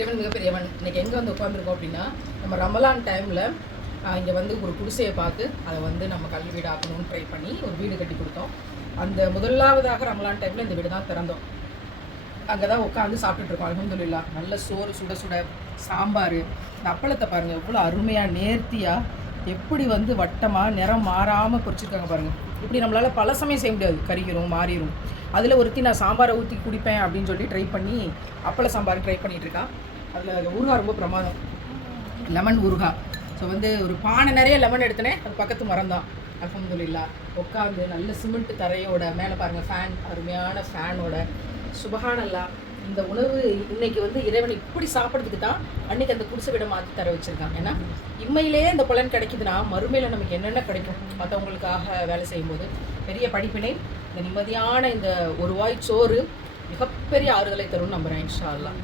இறைவன் மிகப்பெரியவன். இன்றைக்கி எங்கே வந்து உட்காந்துருக்கோம் அப்படின்னா, நம்ம ரமலான் டைமில் இங்கே வந்து ஒரு குடிசையை பார்த்து அதை வந்து நம்ம கல்வி வீடு ஆக்கணும்னு ட்ரை பண்ணி ஒரு வீடு கட்டி கொடுத்தோம். அந்த முதலாவதாக ரமலான் டைமில் இந்த வீடு தான் திறந்தோம். அங்கே தான் உட்காந்து சாப்பிட்டுட்ருக்கோம். அல்ஹம்துலில்லாஹ். நல்ல சோறு, சுட சுட சாம்பார், இந்த அப்பளத்தை பாருங்கள் எவ்வளோ அருமையாக நேர்த்தியாக எப்படி வந்து வட்டமாக நிறம் மாறாமல் பொரிச்சிருக்காங்க பாருங்கள். இப்படி நம்மளால் பல சமயம் செய்ய முடியாது, கறிக்கிறோம் மாறிடும். அதில் ஒருத்தி நான் சாம்பாரை ஊற்றி குடிப்பேன் அப்படின்னு சொல்லி ட்ரை பண்ணி அப்பள சாம்பார் ட்ரை பண்ணிகிட்ருக்கான். அதில் ஊறுகாய் ரொம்ப பிரமாதம், லெமன் ஊறுகாய். ஸோ வந்து ஒரு பானை நிறைய லெமன் எடுத்தனே, அது பக்கத்து மரம் தான். அல்ஹம்துலில்லாஹ். உட்காந்து நல்ல சிமெண்ட் தரையோட மேலே பாருங்கள் ஃபேன், அருமையான ஃபேனோட. சுபஹானல்லாஹ். இந்த உணவு இன்னைக்கு வந்து இறைவன் இப்படி சாப்பிட்றதுக்கு தான் அன்றைக்கி அந்த குடிசை விட மாற்றி தர வச்சுருக்காங்க. ஏன்னா இம்மையிலேயே இந்த பலன் கிடைக்குதுன்னா மறுமையில் நமக்கு என்னென்ன கிடைக்கும் மற்றவங்களுக்காக வேலை செய்யும்போது. பெரிய படிப்பினை, இந்த நிம்மதியான இந்த ஒரு வாய் சோறு மிகப்பெரிய ஆறுதலை தரும்னு நம்புகிறேன் இன்ஷா அல்லாஹ்.